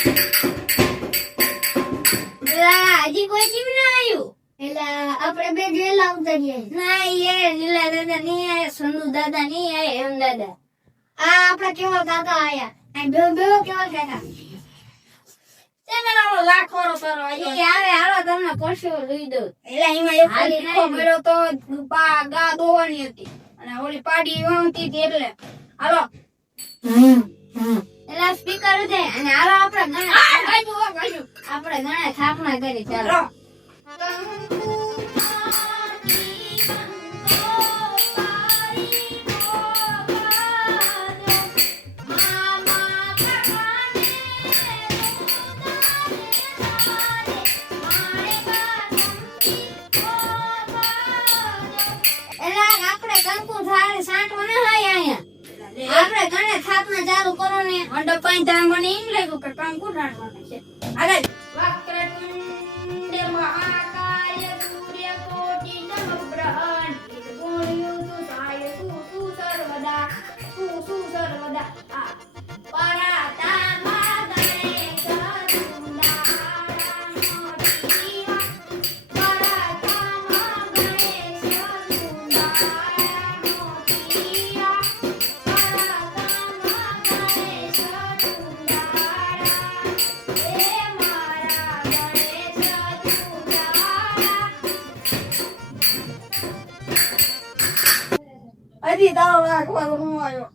હજી કોઈ કેમ ના આવ્યું? એટલે આપણે બે વેલા ઉતરીએ. ના એ લીલા દાદા નહીં આયા, સંધુ દાદા નહીં આયા, એમ દાદા. આ આપડા કેવા કાકા આયા. આ બે કેવા કાકા. તેમેનો લાખ વાળો કરો. એ આવે હાલો તમને પરસો લઈ દઉં. એટલે એમાં એક લીખો પડ્યો તો ગા દોવાની હતી અને ઓલી પાડી વાંતી હતી એટલે હાલો. એટલે સ્પીકર છે અને હાલો આપણે ગણે સ્થાપના કરી. ચાલો આપણે ગણે સ્થાપના ચાલુ કરો ને. મંડપ પાઈ ત્યાં મને એમ લાગ્યું કે કામ કુઠાણવાનું છે. આગળ વક્રતુંડ મહાકાય સૂર્યકોટિ સમપ્રભ નિર્ગુણયુતુસાય સર્વદા સર્વદા પરાતામા ગણેશ હજી તારો રાખવાનો હું આવ્યો.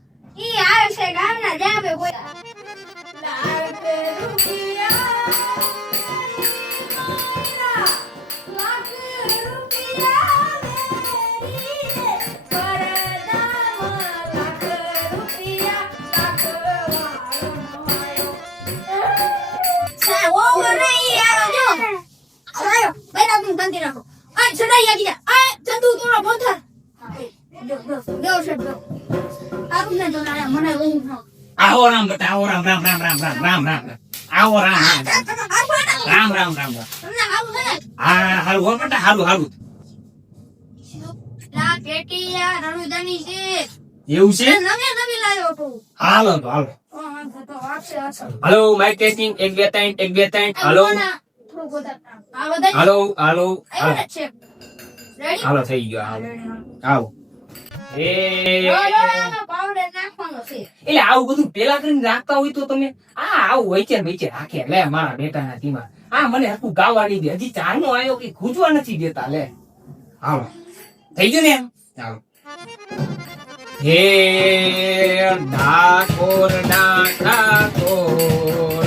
ઈ આવે છે ગામના જાબે કોઈ લાખ રૂપિયા લાખ રૂપિયા મેરી પરનામ લાખ રૂપિયા લાખ વાળો આવ્યો. સા ઓ નહીં આવો જો આયો બેટા તું બંધી રાખો. આ ચડાઈ આવી જા. આ ચંદુ તોરો બોથર આવો રામ બટા આવો રામ રામ રામ રામ રામ રામ રામ આવો રામ રામ રામ રામ રામ હા હારું હો બટા હારું હારું લા પેટીયા રણુદાની છે એવું છે નવી લાવ્યો તો હાલો તો હાલો તો વાપસે વાપસે હાલો માઈક ટેસ્ટિંગ 1 2 3 હાલો હાલો હાલો હાલો થઈ ગયો હાલો આવો પાવડર નાખવાનો છે. એટલે આવું બધું પેલા કરીને રાખતા હોય તો તમે આવું વચ્ચે વચ્ચે રાખે લે મારા બેટાના ધીમા. મને હરખું ગાવા નહીં દે. હજી 4 નો આવ્યો કે ખૂંચવા નથી દેતા. લે હાલો થઈ ગયું ને એમ. ચાલો હે ઠાકોર ના ઠાકોર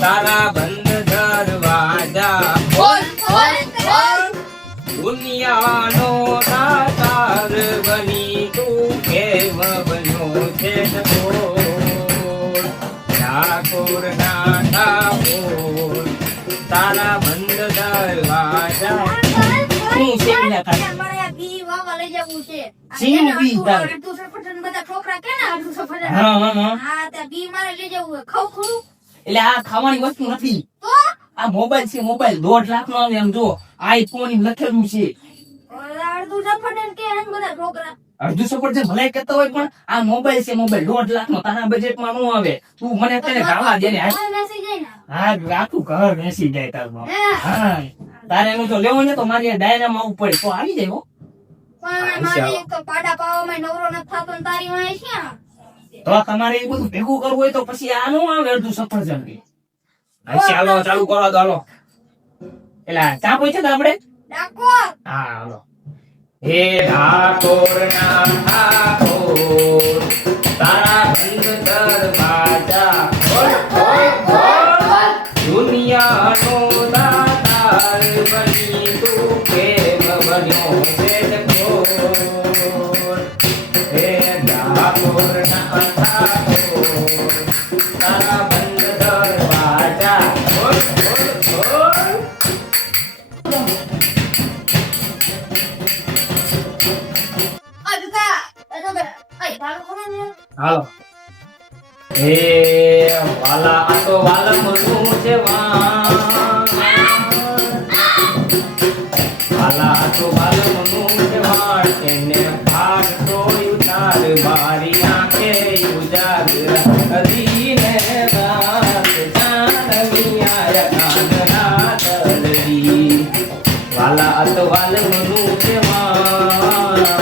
તારા બંધ દરવાજા દુનિયાનો દાતાર બની તું કેમ બન્યો છે ઠાકોર ના ઠાકોર તારા બંધ દરવાજા. શું છે બીજા મારે બી વાવા લઈ જવું છે. સિંહ બી તાર અડધું સફરજન બધા છોકરા કે ને અડધું સફરજન. હા તે બી મારે લઈ જવું ખાવ ખરું. એટલે આ ખાવાની વસ્તુ નથી. તો આ મોબાઈલ છે. મોબાઈલ 1.5 લાખ નો આવે. એમ જો આઈફોન લખેલું છે. અડધું સફરજન કે હે બધા છોકરા. અડધું સફરજન ભલે કહેતા હોય પણ આ મોબાઈલ છે. મોબાઈલ 1.5 લાખ નો તારા બજેટ માં નો આવે. તું મને અત્યારે ગાવા દે ને. મેસેજ જાય ને. હા રાખું ઘર બેસી જાય તારમાં. હા તારે એનું જો લેવો ને તો મારી ડાયરામાં આવવું પડે તો આવી જાય. હો પણ મારે એક તો પાડા પાવામાં નવરો ન થાતો ને તારી વાય છે. તો તમારે એ બધું ભેગું કરવું હોય તો પછી આ નો આવે અડધું સફરજન ની. ચાલો ચાલુ કરો તો હાલો. એલા ચા પૂછે તો આપણે ડાકો. હા હાલો. હે ઠાકોર ના ઠાકોર તારા બંધ દરવાજા દુનિયાનો દાતાર બની તું કેમ બન્યો છે ઠાકોર. હે ઠાકોર ના ઠાકોર તારા બંધ દરવાજા હાલો. હે વાલા આ તો વાલા મનું છે વાલા આ તો વાલા મનું છે વાળ એને ભાગ તો ઉતાર મારી આંખે ઉજાગરા કરીને રાત જાણ ચાંદના તલડી વાલા અતવાલ મનું કેવાણ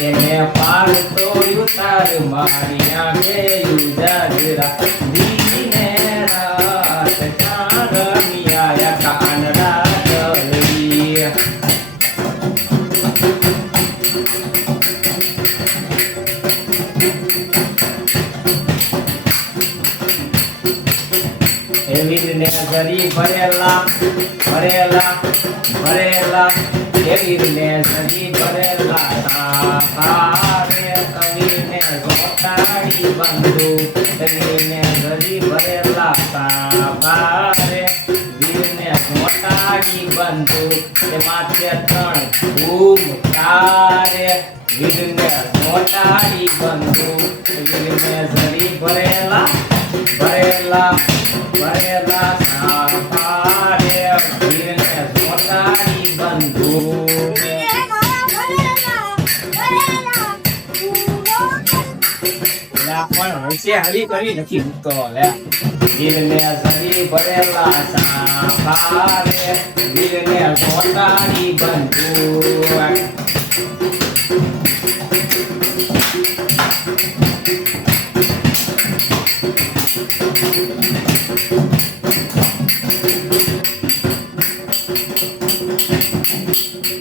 એને પાર તો ઉતાર મારી આંખે ઉજાગરા દીને રાત ચાંદની આયા કાનડા તલડી એવીને જરી ભરેલા એવીને જરી ભરેલા સારે કવીને ગોટાડી બંધુ એવીને જરી ભરેલા સારે વીરને ગોટાડી બંધુ તે માથે ત્રણ ઘૂમ તારે વીરને ગોટાડી બંધુ એવીને જરી ભરેલા સારે વીરને ગોટાડી બંધુ હરી કરી નથી મૂકતો લે વીરને સરી ભરેલા સારે વીરને ગોટાડી બંધુ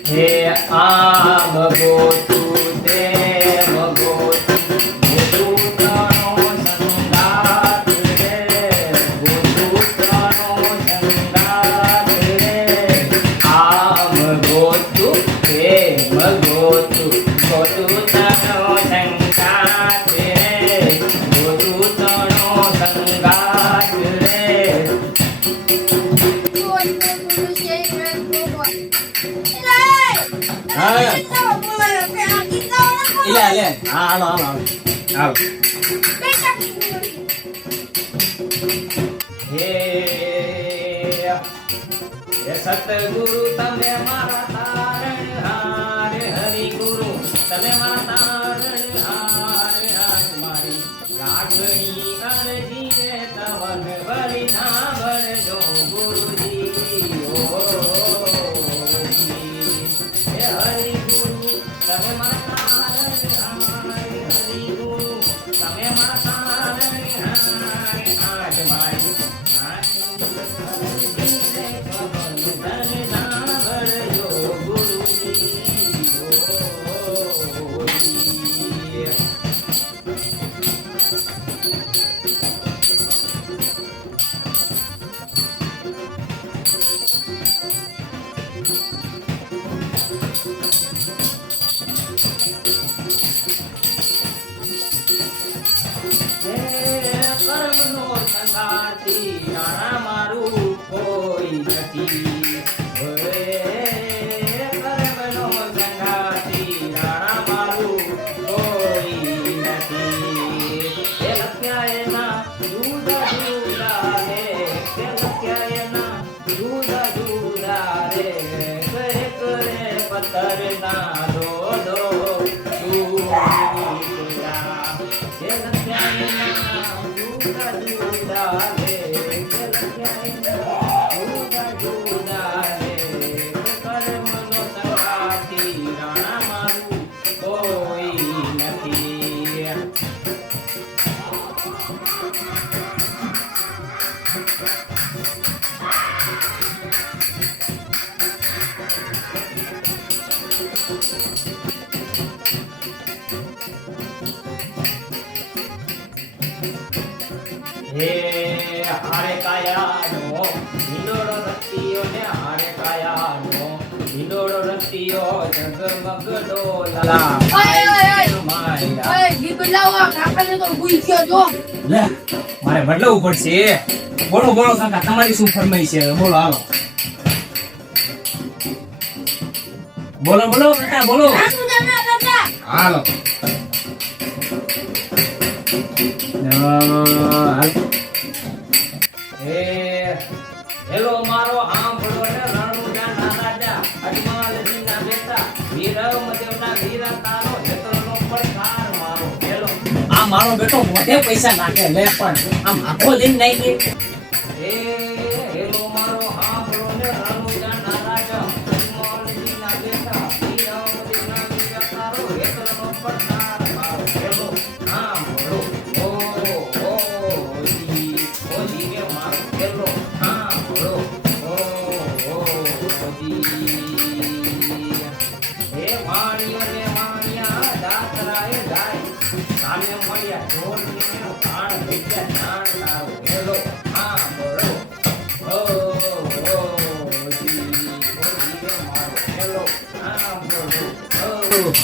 હે આમ ગોતું દેવ ગોતું ગોતું ત્રણો સંગાત રે ગોતું ત્રણો સંગાત રે આમ ગોતું દેવ ગોતું ગોતું ત્રણો સંગાત રે ગોતું ત્રણો સંગાત રે હાલો હે સતગુરુ તમે મારા તારણહાર હરિ ગુરુ તમે મારા તારણહાર મારી લાગણી અરજી રે તવન વળી ના ભરજો ગુરુજી ઓ હે હરિ ગુરુ તમે મારા તારણહાર હરિ ગુરુ તમે મારા તારણહાર આજ મારી કર્મનો સંગાતી રાણા મારું કોઈ નથી કર્મનો સંગાતી રાણા મારું કોઈ નથી એ લખ્યા એના જુદા જુદા રે એ લખ્યા એના જુદા જુદા રે કરે કરે પથ્થરના દો હે હારે કાયાનો હિંડોળો રત્તીયો ને હારે કાયાનો હિંડોળો રત્તીયો જગમગ ડોલા ઓય ગીત લાવો કાકાને તો ભૂઈ ગયો જો લે મારે બદલવું પડશે બોલો કાકા તમારી શું ફરમાઈ છે બોલો હાલો બોલો કાકા બોલો હાલો હેલો મારો આંબળો ને રણુજાના રાજા અજમાલજીના બેટા વીરમદેવના વીરા તારો હેતરનો પડકાર મારો હેલો આ મારો બેટો મોઢે પૈસા નાખે લે પણ આમ આખો દિન નહીં એ હેલો મારો હાંભળો ને રાનુજાના રાજા મોલજીના બેટા હીરાઓના બીજા તારો હેતરનો પડકાર મારો હેલો હાંભળો ઓજી મે મારો હેલો હાંભળો હે વાણિયો ને વાણિયા દાતરાએ ગાય સામે મળ્યા ઢોલની મેનો તાણ ભેગ્યા જાણ તારો હેલો હાંભળો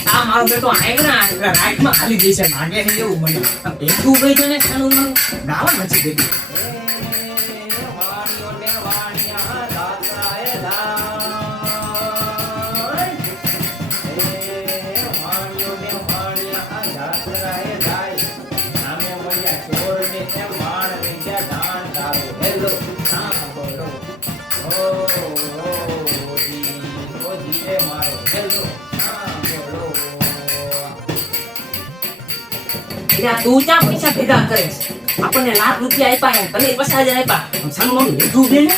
આ મારો બેટો આયના રાઈટમાં ખાલી દેશે માગે છે એવું મને એટલું ગઈ છે ને ખાનું મને ગાવા નથી દેતી વાણિયો ને વાણિયા દાતરાએ વાણિયો ને વાણિયા દાતરાએ ગાય સામે મળ્યા ચોર ને એમ માણ વેચ્યા દાણ તારો હેલો સાંભળો ઓજી રે મારો હેલો સાંભળો તું ક્યાં પૈસા ભેગા કરે છે આપણને લાખ રૂપિયા આપ્યા તને 50,000 આપ્યા સાનું લીધું દે ને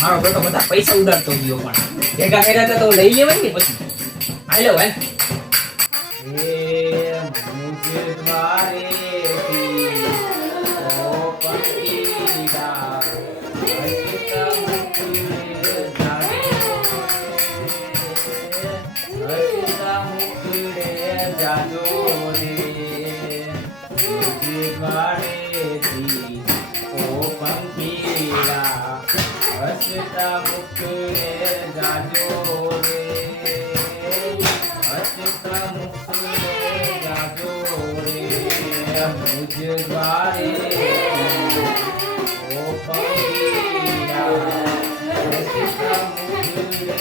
મારો બેટો બધા પૈસા ઉડાડતો ગયો પણ ભેગા કર્યા તો લઈ લેવાય ને પછી હાલો ભાઈ મુજે દ્વારેથી ઓ પંકીડા હસતા મુકલે જાજો રે મુજે દ્વારેથી ઓ પંકીડા હસતા મુકલે જાજો રે હસતા મુકલે જાજો રે મુજ દ્વારે ઓ પંકીડા હસતા મુકલે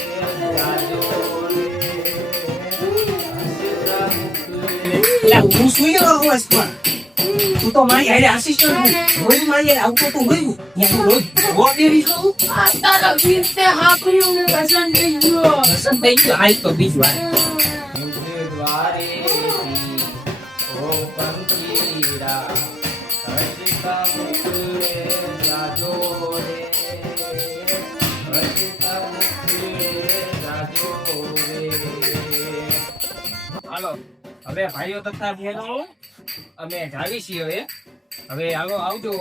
જાજો રે હસતા મુકલે હું સુઈ ગયો રોજ પણ તું તો મારી હારે આસિસ્ટન્ટ રોજ મારી હારે આવતો તો ગયું ત્યાં રોજ દેવી છું આ તારા વીરતે હાંભળ્યું ને વસન થઈ ગયો વસન થઈ ગયો હાલ તો બીજું આ મુજે દ્વારેથી ઓ પંકીડા હસતા મુકલે જાજો રે હસતા મુકલે જાજો રે હાલો હવે ભાઈઓ તથા બહેનો અમે જાવી છીએ હવે હાલો આવજો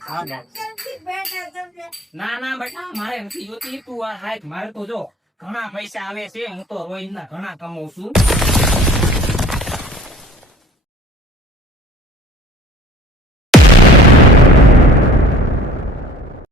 હા ના ના બેટા મારે નથી જોતી તું આ હાથ મારે તો જો ઘણા પૈસા આવે છે હું તો રોજના ઘણા કમાઉં છું